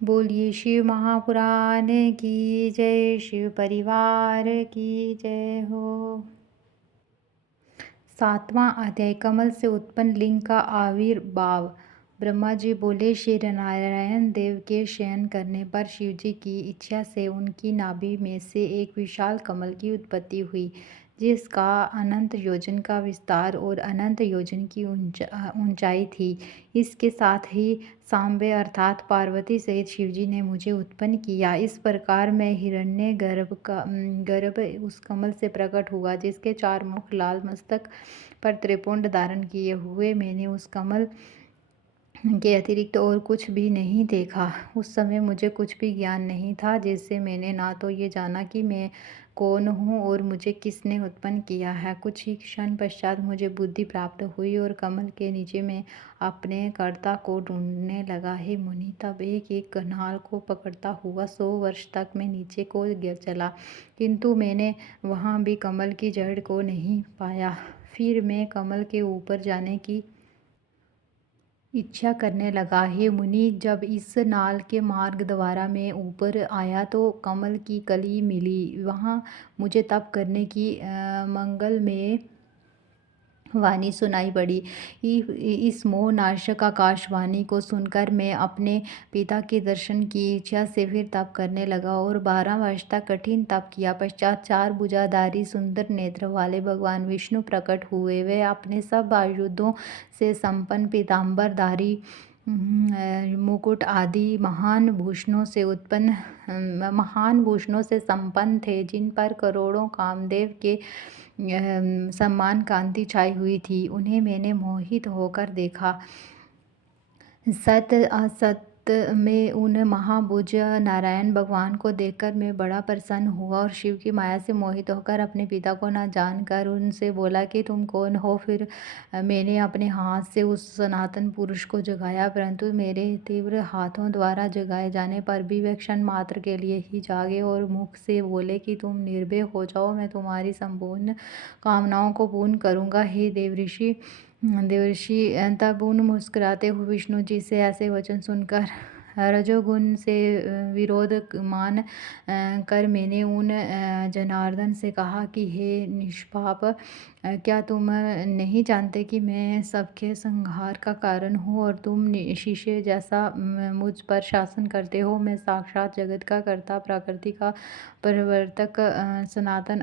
बोलिए शिव महापुराण की जय, शिव परिवार की जय हो। 7वां अध्याय, कमल से उत्पन्न लिंग का आविर्भाव। ब्रह्मा जी बोले, श्री नारायण देव के शयन करने पर शिवजी की इच्छा से उनकी नाभि में से एक विशाल कमल की उत्पत्ति हुई, जिसका अनंत योजन का विस्तार और अनंत योजन की ऊंचाई थी। इसके साथ ही सांबे अर्थात पार्वती सहित शिवजी ने मुझे उत्पन्न किया। इस प्रकार मैं हिरण्य गर्भ उस कमल से प्रकट हुआ, जिसके 4 मुख लाल मस्तक पर त्रिपुंड धारण किए हुए। मैंने उस कमल के अतिरिक्त और कुछ भी नहीं देखा। उस समय मुझे कुछ भी ज्ञान नहीं था, जिससे मैंने ना तो ये जाना कि मैं कौन हूँ और मुझे किसने उत्पन्न किया है। कुछ ही क्षण पश्चात मुझे बुद्धि प्राप्त हुई और कमल के नीचे मैं अपने कर्ता को ढूंढने लगा। हे मुनि, तब एक एक कनाल को पकड़ता हुआ 100 वर्ष तक मैं नीचे को चला, किंतु मैंने वहाँ भी कमल की जड़ को नहीं पाया। फिर मैं कमल के ऊपर जाने की इच्छा करने लगा। हे मुनि, जब इस नाल के मार्ग द्वारा मैं ऊपर आया तो कमल की कली मिली। वहाँ मुझे तप करने की मंगलमय वाणी सुनाई पड़ी। इस मोह नाशक आकाशवाणी को सुनकर मैं अपने पिता के दर्शन की इच्छा से फिर तप करने लगा और 12 वर्ष तक कठिन तप किया। पश्चात 4 भुजाधारी सुंदर नेत्र वाले भगवान विष्णु प्रकट हुए। वे अपने सब आयुधों से संपन्न, पीतांबरधारी, मुकुट आदि महान भूषणों से संपन्न थे, जिन पर करोड़ों कामदेव के समान कांति छाई हुई थी। उन्हें मैंने मोहित होकर देखा। सत्य असत्य में उन महाभुज नारायण भगवान को देखकर मैं बड़ा प्रसन्न हुआ और शिव की माया से मोहित होकर अपने पिता को न जानकर उनसे बोला कि तुम कौन हो। फिर मैंने अपने हाथ से उस सनातन पुरुष को जगाया, परंतु मेरे तीव्र हाथों द्वारा जगाए जाने पर भी वे क्षण मात्र के लिए ही जागे और मुख से बोले कि तुम निर्भय हो जाओ, मैं तुम्हारी संपूर्ण कामनाओं को पूर्ण करूंगा। हे देवर्षि, तब उन मुस्कुराते हुए विष्णु जी से ऐसे वचन सुनकर रजोगुण से विरोध मान कर मैंने उन जनार्दन से कहा कि हे निष्पाप, क्या तुम नहीं जानते कि मैं सबके संहार का कारण हूँ और तुम शिष्य जैसा मुझ पर शासन करते हो। मैं साक्षात जगत का कर्ता, प्रकृति का प्रवर्तक, सनातन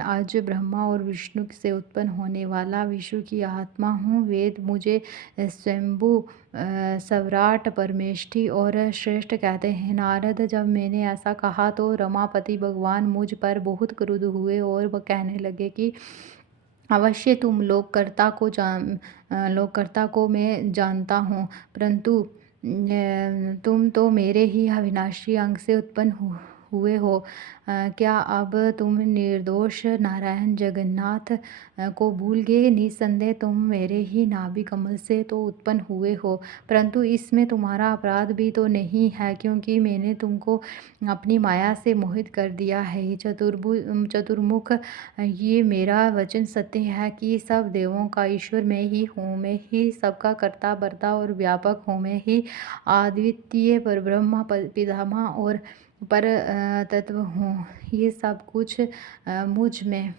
आज ब्रह्मा और विष्णु से उत्पन्न होने वाला विष्णु की आत्मा हूँ। वेद मुझे स्वयंभू सवराट, परमेष्ठी और श्रेष्ठ कहते हैं। नारद, जब मैंने ऐसा कहा तो रमापति भगवान मुझ पर बहुत क्रुद्ध हुए और वह कहने लगे कि अवश्य तुम लोककर्ता को मैं जानता हूँ, परंतु तुम तो मेरे ही अविनाशी अंग से उत्पन्न हुए हो। क्या अब तुम निर्दोष नारायण जगन्नाथ को भूल गए? निस्संदेह तुम मेरे ही नाभि कमल से तो उत्पन्न हुए हो, परंतु इसमें तुम्हारा अपराध भी तो नहीं है, क्योंकि मैंने तुमको अपनी माया से मोहित कर दिया है। चतुर्मुख, ये मेरा वचन सत्य है कि सब देवों का ईश्वर मैं ही हूँ। मैं ही सबका कर्ता, भर्ता और व्यापक हूँ। मैं ही अद्वितीय परब्रह्म, पितामह और पर तत्व हूँ। ये सब कुछ मुझ में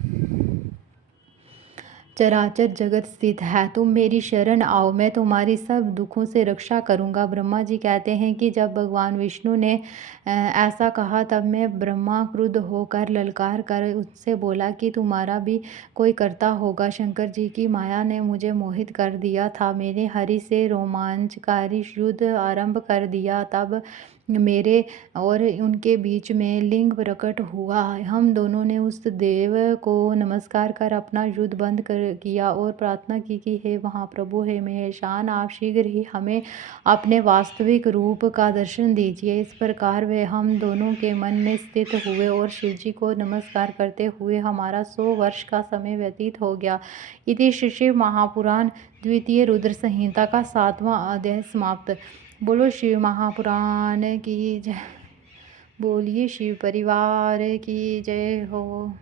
चराचर जगत स्थित है। तुम मेरी शरण आओ, मैं तुम्हारी सब दुखों से रक्षा करूंगा। ब्रह्मा जी कहते हैं कि जब भगवान विष्णु ने ऐसा कहा, तब मैं ब्रह्मा क्रुद्ध होकर ललकार कर उससे बोला कि तुम्हारा भी कोई कर्ता होगा। शंकर जी की माया ने मुझे मोहित कर दिया था। मैंने हरि से रोमांचकारी युद्ध आरंभ कर दिया। तब मेरे और उनके बीच में लिंग प्रकट हुआ। हम दोनों ने उस देव को नमस्कार कर अपना युद्ध बंद किया और प्रार्थना की कि हे महाप्रभु, हे महेशान, आप शीघ्र ही हमें अपने वास्तविक रूप का दर्शन दीजिए। इस प्रकार वे हम दोनों के मन में स्थित हुए और शिवजी को नमस्कार करते हुए हमारा 100 वर्ष का समय व्यतीत हो गया। इति श्री शिव महापुराण द्वितीय रुद्र संहिता का 7वां अध्याय समाप्त। बोलो शिव महापुराण की जय। बोलिए शिव परिवार की जय हो।